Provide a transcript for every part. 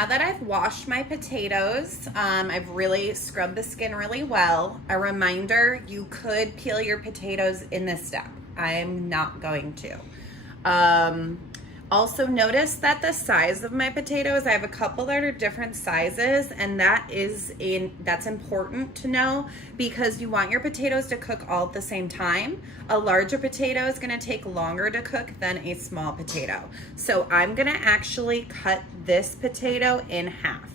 now that I've washed my potatoes, I've really scrubbed the skin really well. A reminder, you could peel your potatoes in this step. I'm not going to. Also notice that the size of my potatoes, I have a couple that are different sizes, and that's important to know because you want your potatoes to cook all at the same time. A larger potato is gonna take longer to cook than a small potato. So I'm gonna actually cut this potato in half.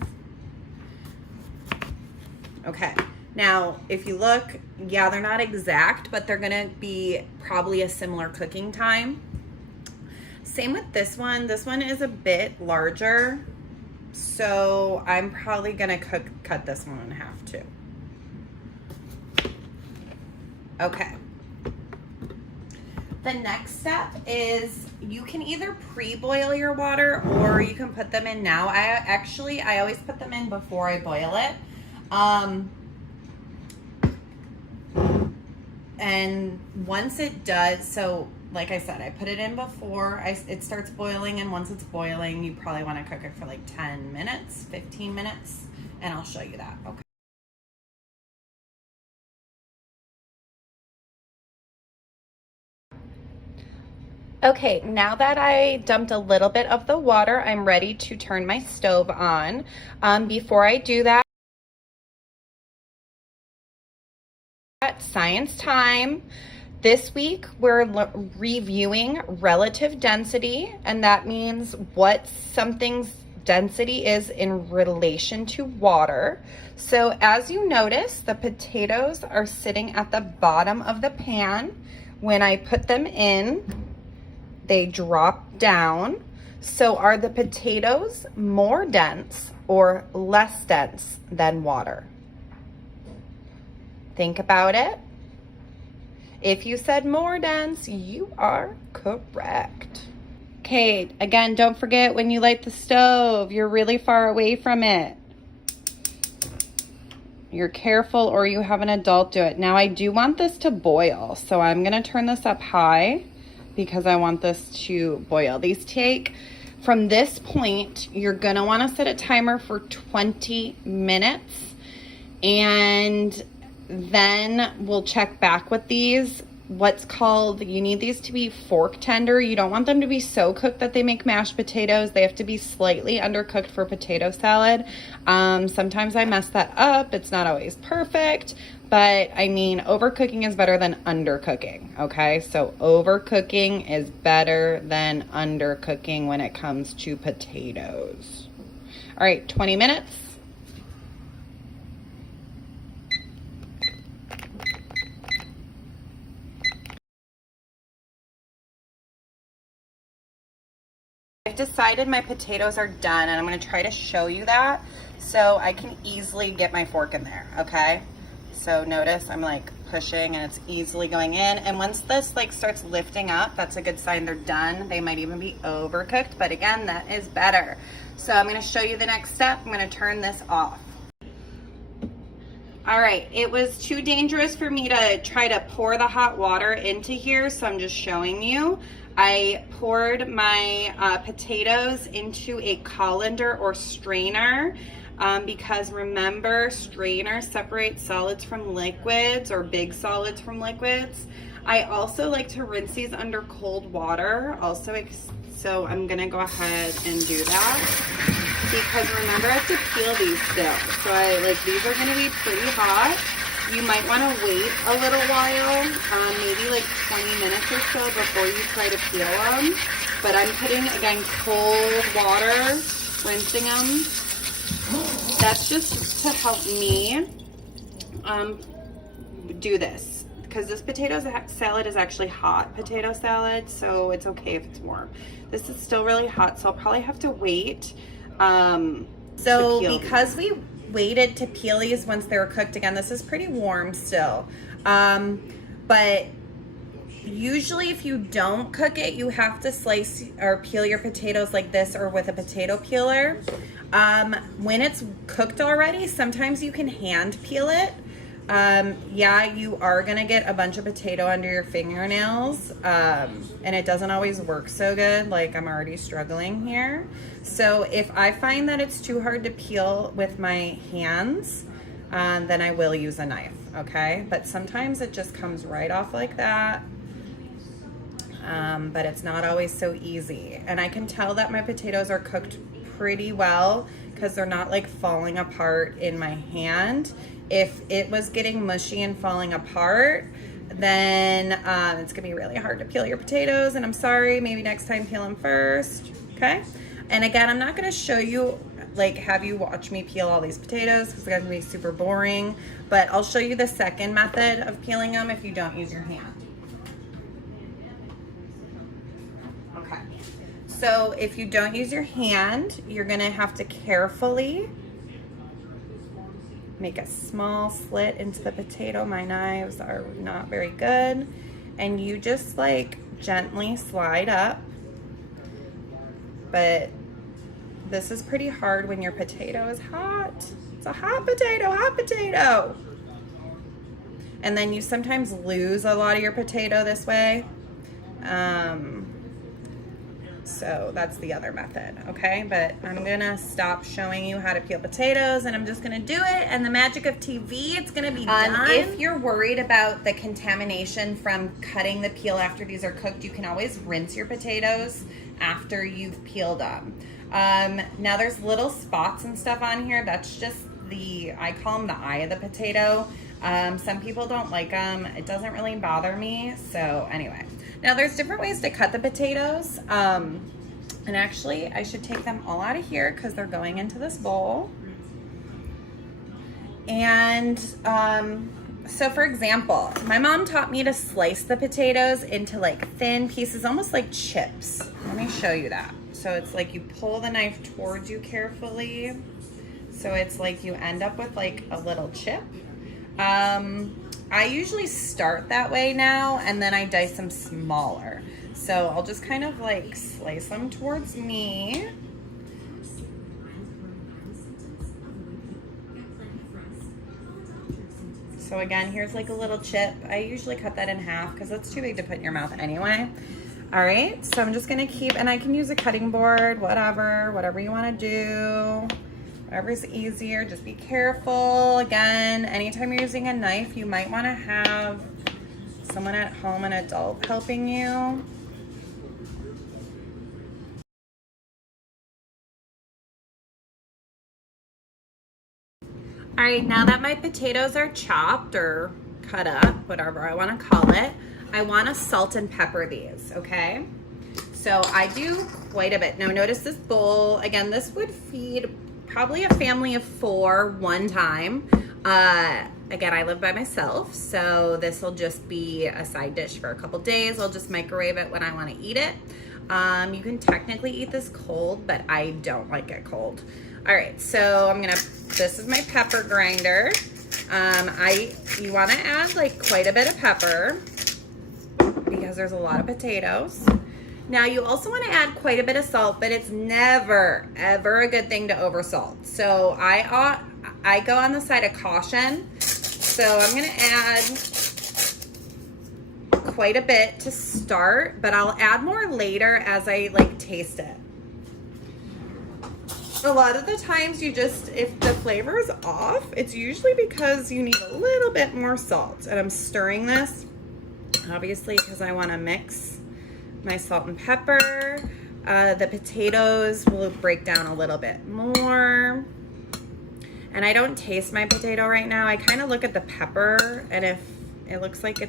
Okay, now if you look, yeah, they're not exact, but they're gonna be probably a similar cooking time. Same with this one. This one is a bit larger, so I'm probably gonna cut this one in half too. Okay. The next step is you can either pre-boil your water or you can put them in now. I always put them in before I boil it. And once it does, so like I said, I put it in before it starts boiling, and once it's boiling, you probably want to cook it for like 10 minutes, 15 minutes, and I'll show you that. Okay. Okay, now that I dumped a little bit of the water, I'm ready to turn my stove on. Before I do that, science time. This week, we're reviewing relative density, and that means what something's density is in relation to water. So as you notice, the potatoes are sitting at the bottom of the pan. When I put them in, they drop down. So are the potatoes more dense or less dense than water? Think about it. If you said more dense, you are correct. Okay, again, don't forget when you light the stove, you're really far away from it. You're careful or you have an adult do it. Now I do want this to boil, so I'm gonna turn this up high because I want this to boil. These take, from this point, you're gonna wanna set a timer for 20 minutes, and then we'll check back with these. You need these to be fork tender. You don't want them to be so cooked that they make mashed potatoes. They have to be slightly undercooked for potato salad. Sometimes I mess that up. It's not always perfect, but I mean, overcooking is better than undercooking, okay? So overcooking is better than undercooking when it comes to potatoes. All right, 20 minutes. I've decided my potatoes are done, and I'm going to try to show you that so I can easily get my fork in there, okay? So notice I'm like pushing and it's easily going in, and once this like starts lifting up, that's a good sign they're done. They might even be overcooked, but again, that is better. So I'm going to show you the next step. I'm going to turn this off. All right, it was too dangerous for me to try to pour the hot water into here, so I'm just showing you. I poured my potatoes into a colander or strainer because remember, strainers separate solids from liquids or big solids from liquids. I also like to rinse these under cold water so I'm gonna go ahead and do that because remember I have to peel these still. So these are gonna be pretty hot. You might want to wait a little while, maybe like 20 minutes or so before you try to peel them. But I'm putting, again, cold water, rinsing them. That's just to help me do this. Because this potato salad is actually hot potato salad, so it's okay if it's warm. This is still really hot, so I'll probably have to wait. So because we waited to peel these once they were cooked, again, this is pretty warm still, but usually if you don't cook it, you have to slice or peel your potatoes like this or with a potato peeler. When it's cooked already, sometimes you can hand peel it, Yeah, you are gonna get a bunch of potato under your fingernails, and it doesn't always work so good. Like, I'm already struggling here. So if I find that it's too hard to peel with my hands, then I will use a knife, okay? But sometimes it just comes right off like that. But it's not always so easy. And I can tell that my potatoes are cooked pretty well because they're not like falling apart in my hand. If it was getting mushy and falling apart, then it's gonna be really hard to peel your potatoes, and I'm sorry, maybe next time peel them first, okay? And again, I'm not gonna show you, like, have you watch me peel all these potatoes because it's gonna be super boring, but I'll show you the second method of peeling them if you don't use your hand. Okay, so if you don't use your hand, you're gonna have to carefully make a small slit into the potato. My knives are not very good. And you just like gently slide up. But this is pretty hard when your potato is hot. It's a hot potato, hot potato. And then you sometimes lose a lot of your potato this way. So that's the other method, okay? But I'm gonna stop showing you how to peel potatoes, and I'm just gonna do it, and the magic of TV, it's gonna be done. If you're worried about the contamination from cutting the peel after these are cooked, you can always rinse your potatoes after you've peeled them. Now there's little spots and stuff on here. That's just I call them the eye of the potato. Some people don't like them. It doesn't really bother me. So anyway, now there's different ways to cut the potatoes. And actually I should take them all out of here because they're going into this bowl. And so for example, my mom taught me to slice the potatoes into like thin pieces, almost like chips. Let me show you that. So it's like you pull the knife towards you carefully. So it's like you end up with like a little chip. I usually start that way now, and then I dice them smaller. So I'll just kind of like slice them towards me. So again, here's like a little chip. I usually cut that in half because that's too big to put in your mouth anyway. All right, so I'm just gonna keep, and I can use a cutting board, whatever you wanna do. Whatever's easier, just be careful. Again, anytime you're using a knife, you might wanna have someone at home, an adult, helping you. All right, now that my potatoes are chopped or cut up, whatever I wanna call it, I wanna salt and pepper these, okay? So I do quite a bit. Now notice this bowl, again, this would feed probably a family of 4 one time. Again, I live by myself, so this will just be a side dish for a couple days. I'll just microwave it when I want to eat it. You can technically eat this cold, but I don't like it cold. All right, so this is my pepper grinder. You want to add like quite a bit of pepper because there's a lot of potatoes. Now you also want to add quite a bit of salt, but it's never, ever a good thing to over salt. So I go on the side of caution. So I'm going to add quite a bit to start, but I'll add more later as I like taste it. A lot of the times if the flavor is off, it's usually because you need a little bit more salt. And I'm stirring this, obviously, because I want to mix my salt and pepper. The potatoes will break down a little bit more. And I don't taste my potato right now. I kind of look at the pepper, and if it looks like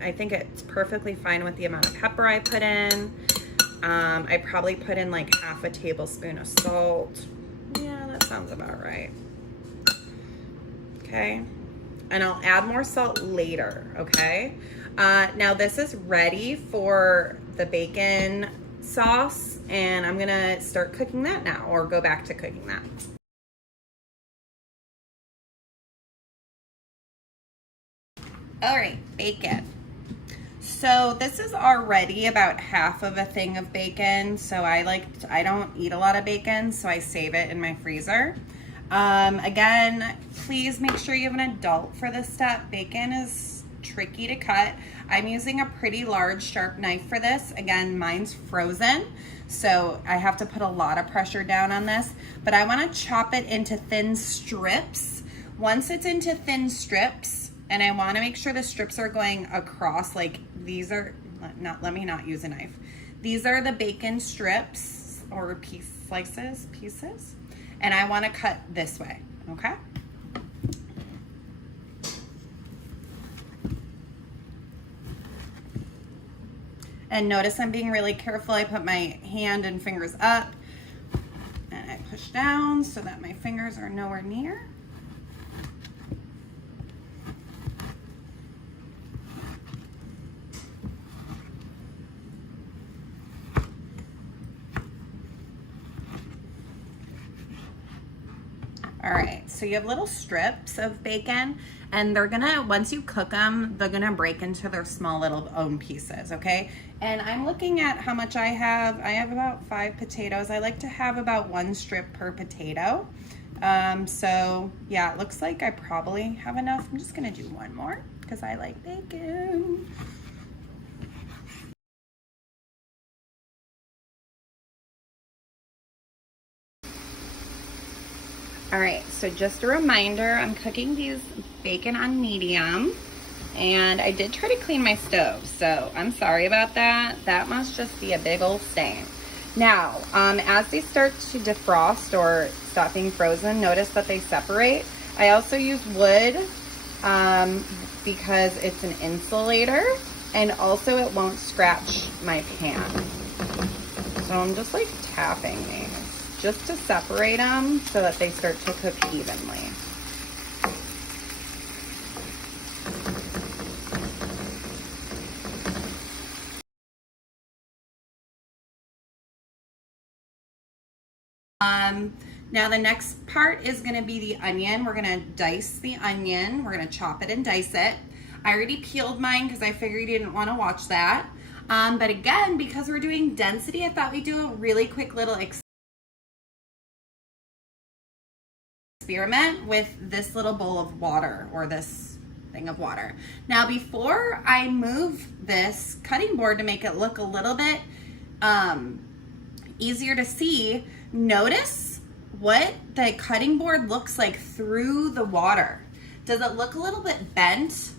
I think it's perfectly fine with the amount of pepper I put in. I probably put in like half a tablespoon of salt. Yeah, that sounds about right. Okay. And I'll add more salt later, okay? Now this is ready for the bacon sauce, and I'm gonna start cooking that now, or go back to cooking that. All right, bacon. So this is already about half of a thing of bacon. So I don't eat a lot of bacon, so I save it in my freezer. Again, please make sure you have an adult for this step. Bacon is tricky to cut. I'm using a pretty large sharp knife for this. Again, mine's frozen, so I have to put a lot of pressure down on this, but I want to chop it into thin strips. Once it's into thin strips, and I want to make sure the strips are going across, like these are not, let me not use a knife. These are the bacon strips or pieces, and I want to cut this way, okay? And notice I'm being really careful. I put my hand and fingers up and I push down so that my fingers are nowhere near. All right, so you have little strips of bacon, and they're gonna, once you cook them, they're gonna break into their small little own pieces, okay? And I'm looking at how much I have. I have about 5 potatoes. I like to have about 1 strip per potato. So yeah, it looks like I probably have enough. I'm just gonna do 1 more because I like bacon. All right, so just a reminder, I'm cooking these bacon on medium, and I did try to clean my stove, so I'm sorry about that. That must just be a big old stain. Now, as they start to defrost or stop being frozen, notice that they separate. I also use wood because it's an insulator, and also it won't scratch my pan. So I'm just like tapping these, just to separate them so that they start to cook evenly. Now the next part is gonna be the onion. We're gonna dice the onion. We're gonna chop it and dice it. I already peeled mine because I figured you didn't wanna watch that. But again, because we're doing density, I thought we'd do a really quick little experiment with this little bowl of water, or this thing of water. Now, before I move this cutting board to make it look a little bit easier to see, notice what the cutting board looks like through the water. Does it look a little bit bent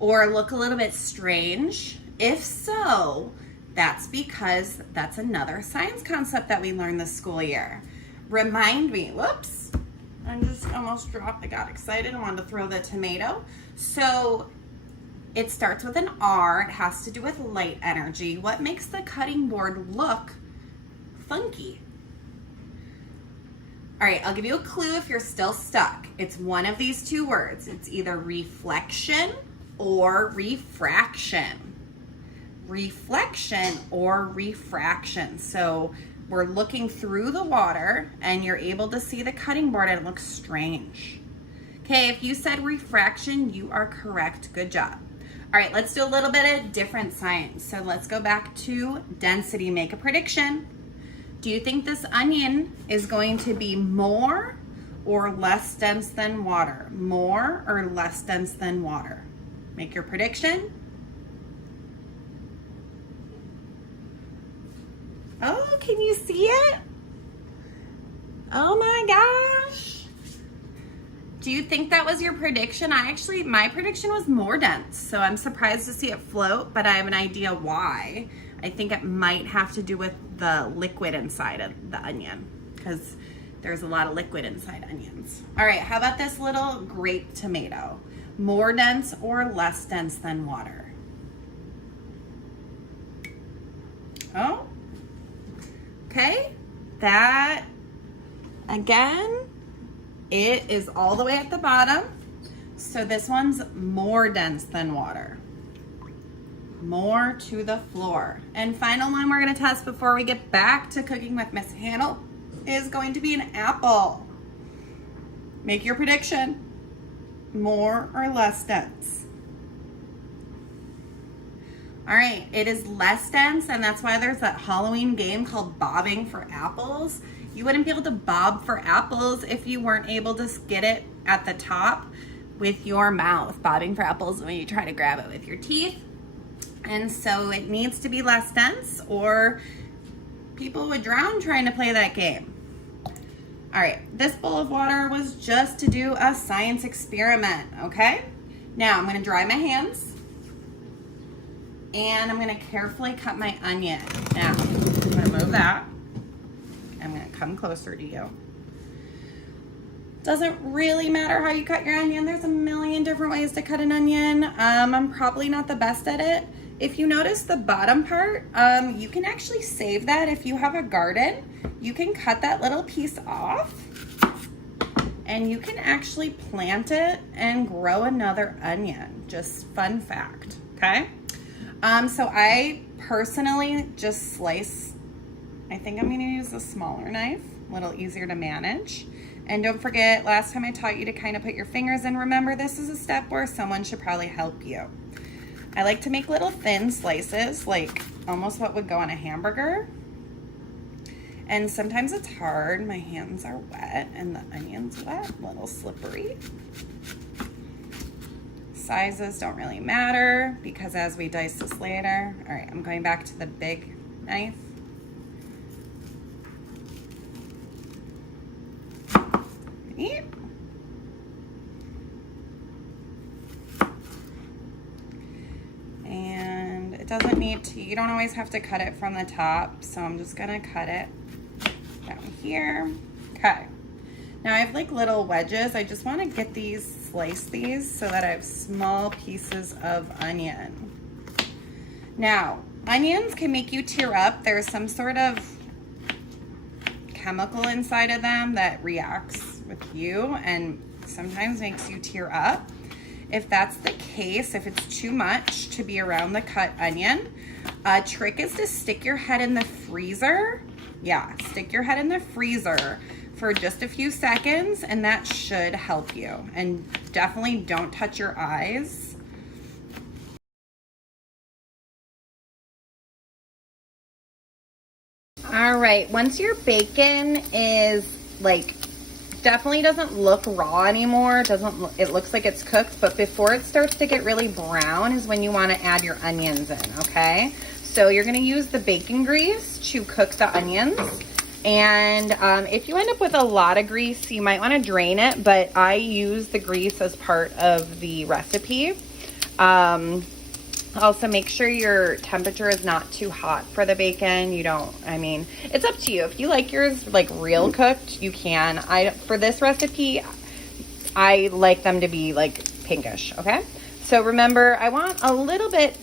or look a little bit strange? If so, that's because that's another science concept that we learned this school year. Remind me, whoops, I just almost dropped, I got excited, I wanted to throw the tomato. So it starts with an R, it has to do with light energy. What makes the cutting board look funky? All right, I'll give you a clue if you're still stuck. It's one of these 2 words. It's either reflection or refraction. Reflection or refraction. So we're looking through the water and you're able to see the cutting board and it looks strange. Okay, if you said refraction, you are correct. Good job. All right, let's do a little bit of different science. So let's go back to density, make a prediction. Do you think this onion is going to be more or less dense than water? More or less dense than water? Make your prediction. Oh, can you see it? Oh my gosh. Do you think that was your prediction? My prediction was more dense, so I'm surprised to see it float, but I have an idea why. I think it might have to do with the liquid inside of the onion, because there's a lot of liquid inside onions. All right, how about this little grape tomato? More dense or less dense than water? Oh, okay. That, again, it is all the way at the bottom. So this one's more dense than water. More to the floor. And final one we're gonna test before we get back to cooking with Miss Hannah is going to be an apple. Make your prediction. More or less dense? All right, it is less dense, and that's why there's that Halloween game called Bobbing for Apples. You wouldn't be able to bob for apples if you weren't able to get it at the top with your mouth, bobbing for apples when you try to grab it with your teeth. And so it needs to be less dense or people would drown trying to play that game. All right, this bowl of water was just to do a science experiment, okay? Now I'm gonna dry my hands and I'm gonna carefully cut my onion. Now, I'm gonna move that. I'm gonna come closer to you. Doesn't really matter how you cut your onion. There's a million different ways to cut an onion. I'm probably not the best at it. If you notice the bottom part, you can actually save that if you have a garden. You can cut that little piece off and you can actually plant it and grow another onion. Just fun fact, okay? So I personally just slice, I think I'm gonna use a smaller knife, a little easier to manage. And don't forget, last time I taught you to kind of put your fingers in. Remember, this is a step where someone should probably help you. I like to make little thin slices, like almost what would go on a hamburger. And sometimes it's hard. My hands are wet and the onion's wet, a little slippery. Sizes don't really matter because as we dice this later. All right, I'm going back to the big knife. Right. And it doesn't need to, you don't always have to cut it from the top, so I'm just gonna cut it down here. Okay. Now I have like little wedges. I just want to get these, slice these so that I have small pieces of onion. Now, onions can make you tear up. There's some sort of chemical inside of them that reacts with you and sometimes makes you tear up. If that's the case, if it's too much to be around the cut onion, a trick is to stick your head in the freezer. Yeah, stick your head in the freezer for just a few seconds and that should help you. And definitely don't touch your eyes. All right, once your bacon is like, definitely doesn't look raw anymore, it looks like it's cooked, but before it starts to get really brown is when you want to add your onions in, okay? So you're gonna use the bacon grease to cook the onions. And if you end up with a lot of grease, you might want to drain it, but I use the grease as part of the recipe. Also, make sure your temperature is not too hot for the bacon. I mean, it's up to you. If you like yours like real cooked, you can. For this recipe, I like them to be like pinkish, okay? So remember, I want a little bit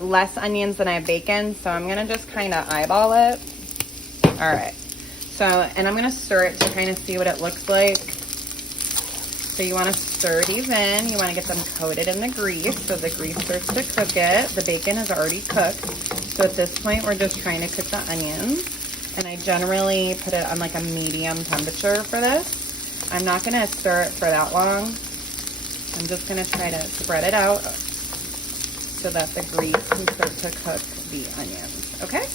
less onions than I have bacon, so I'm gonna just kind of eyeball it. All right. So, and I'm gonna stir it to kind of see what it looks like. So you wanna stir these in. You wanna get them coated in the grease so the grease starts to cook it. The bacon is already cooked. So at this point, we're just trying to cook the onions. And I generally put it on like a medium temperature for this. I'm not gonna stir it for that long. I'm just gonna try to spread it out so that the grease can start to cook the onions, okay?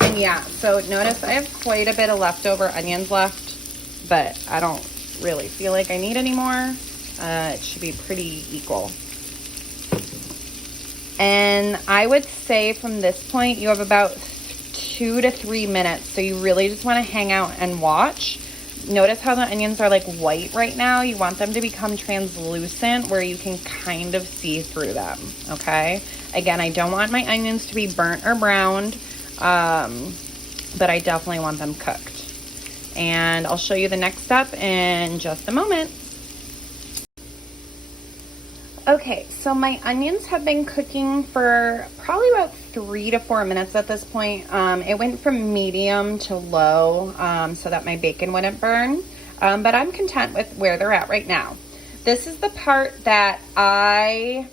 And yeah, so notice I have quite a bit of leftover onions left, but I don't really feel like I need any more. It should be pretty equal. And I would say from this point, you have about 2 to 3 minutes. So you really just want to hang out and watch. Notice how the onions are like white right now. You want them to become translucent where you can kind of see through them, okay? Again, I don't want my onions to be burnt or browned, but I definitely want them cooked. And I'll show you the next step in just a moment. Okay, so my onions have been cooking for probably about 3 to 4 minutes at this point. It went from medium to low so that my bacon wouldn't burn, but I'm content with where they're at right now. This is the part that I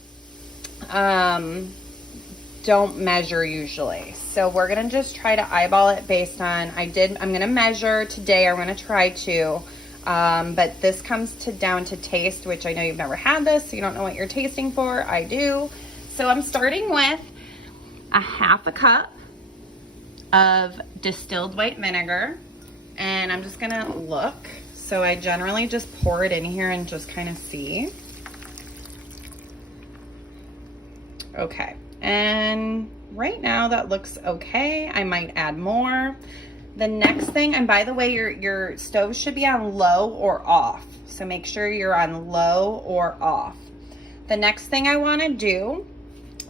don't measure usually. So we're gonna just try to eyeball it based on, I'm gonna measure today, I'm gonna try to, but this comes down to taste, which I know you've never had this, so you don't know what you're tasting for. I do. So I'm starting with a half a cup of distilled white vinegar, and I'm just gonna look. So So I generally just pour it in here and just kind of see. Okay, and right now that looks okay. I might add more. The next thing, and by the way, your stove should be on low or off. So make sure you're on low or off. The next thing I wanna do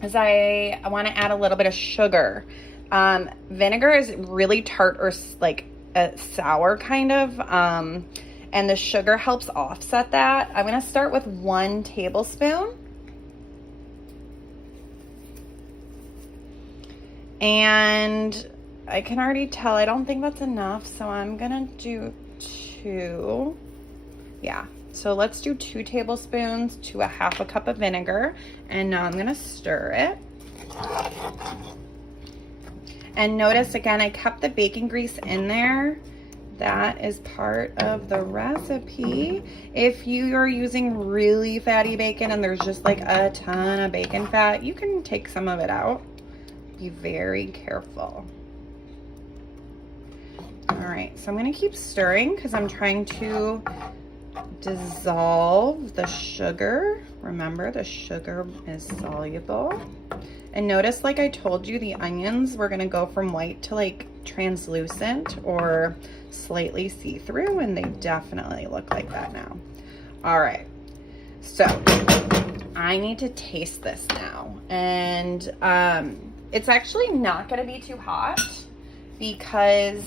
is I wanna add a little bit of sugar. Vinegar is really tart or like a sour kind of, and the sugar helps offset that. I'm gonna start with 1 tablespoon. And I can already tell, I don't think that's enough, so I'm gonna do 2. Yeah, so let's do 2 tablespoons to a 1/2 cup of vinegar. And now I'm gonna stir it. And notice again, I kept the bacon grease in there. That is part of the recipe. If you are using really fatty bacon and there's just like a ton of bacon fat, you can take some of it out. Be very careful. All right, so I'm gonna keep stirring because I'm trying to dissolve the sugar. Remember, the sugar is soluble. And notice, like I told you, the onions, we're gonna go from white to like translucent or slightly see-through, and they definitely look like that now. All right, so I need to taste this now. And it's actually not gonna be too hot because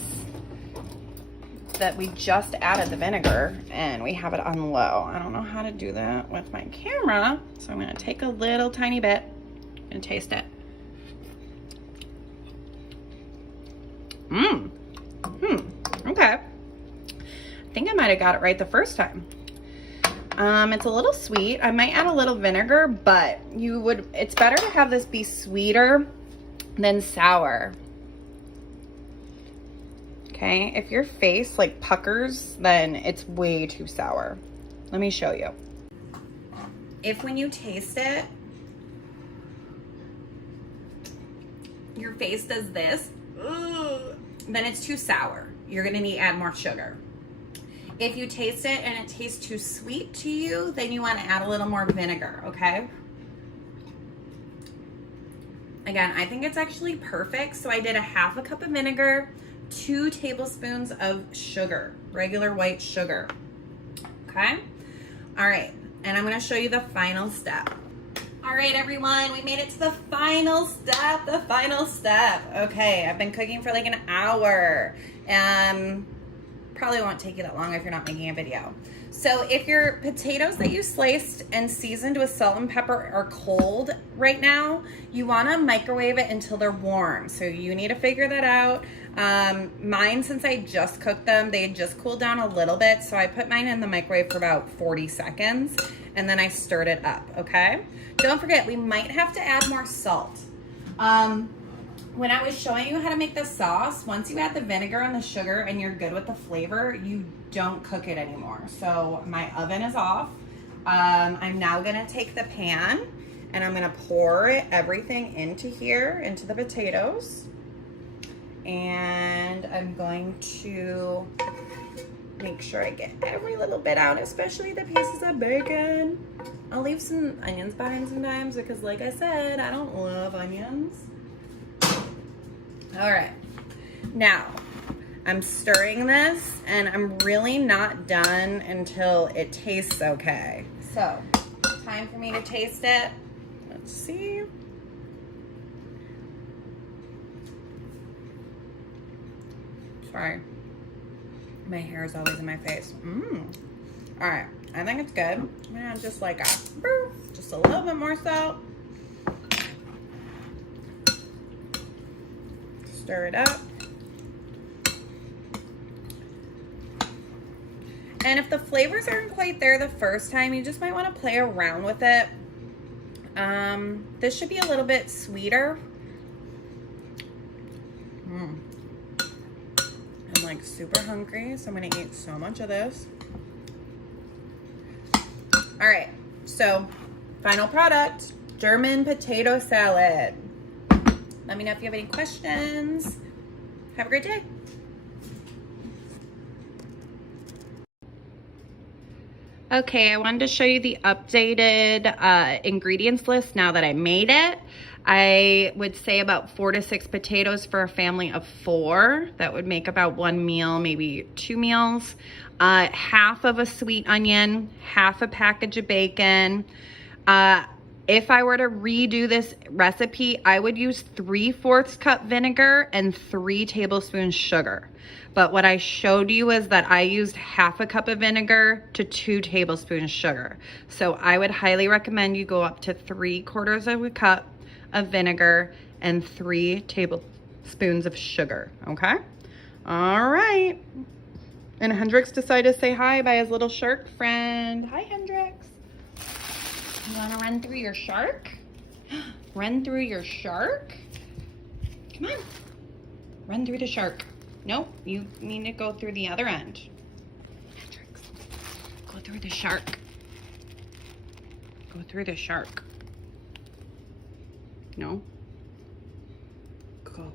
that we just added the vinegar and we have it on low. I don't know how to do that with my camera, so I'm gonna take a little tiny bit and taste it. Okay. I think I might have got it right the first time. It's a little sweet. I might add a little vinegar, but it's better to have this be sweeter than sour. Okay, if your face like puckers, then it's way too sour. Let me show you. If when you taste it, your face does this, then it's too sour. You're gonna need to add more sugar. If you taste it and it tastes too sweet to you, then you wanna add a little more vinegar, okay? Again, I think it's actually perfect. So I did a 1/2 cup of vinegar, 2 tablespoons of sugar, regular white sugar, okay? All right, and I'm gonna show you the final step. All right, everyone, we made it to the final step, Okay, I've been cooking for like an hour. Probably won't take you that long if you're not making a video. So if your potatoes that you sliced and seasoned with salt and pepper are cold right now, you wanna microwave it until they're warm. So you need to figure that out. Mine, since I just cooked them, they had just cooled down a little bit. So I put mine in the microwave for about 40 seconds and then I stirred it up, okay? Don't forget, we might have to add more salt. When I was showing you how to make the sauce, once you add the vinegar and the sugar and you're good with the flavor, you don't cook it anymore. So my oven is off. I'm now gonna take the pan and I'm gonna pour everything into here, into the potatoes. And I'm going to make sure I get every little bit out, especially the pieces of bacon. I'll leave some onions behind sometimes because like I said, I don't love onions. All right, now I'm stirring this and I'm really not done until it tastes okay. So, time for me to taste it. Let's see. Sorry, my hair is always in my face. All right, I think it's good. I'm gonna add just like just a little bit more salt. Stir it up. And if the flavors aren't quite there the first time, you just might want to play around with it. This should be a little bit sweeter. I'm like super hungry, so I'm gonna eat so much of this. All right, so final product, German potato salad. Let me know if you have any questions. Have a great day. Okay, I wanted to show you the updated ingredients list now that I made it. I would say about 4 to 6 potatoes for a family of 4. That would make about 1 meal, maybe 2 meals. Half of a sweet onion, half a package of bacon. If I were to redo this recipe, I would use 3/4 cup vinegar and 3 tablespoons sugar. But what I showed you is that I used half a cup of vinegar to 2 tablespoons sugar. So I would highly recommend you go up to 3/4 of a cup of vinegar and 3 tablespoons of sugar, okay? All right. And Hendrix decided to say hi by his little shark friend. Hi, Hendrix. You want to run through your shark? Run through your shark? Come on. Run through the shark. Nope, you need to go through the other end. Hendrix, go through the shark. Go through the shark. No? Go.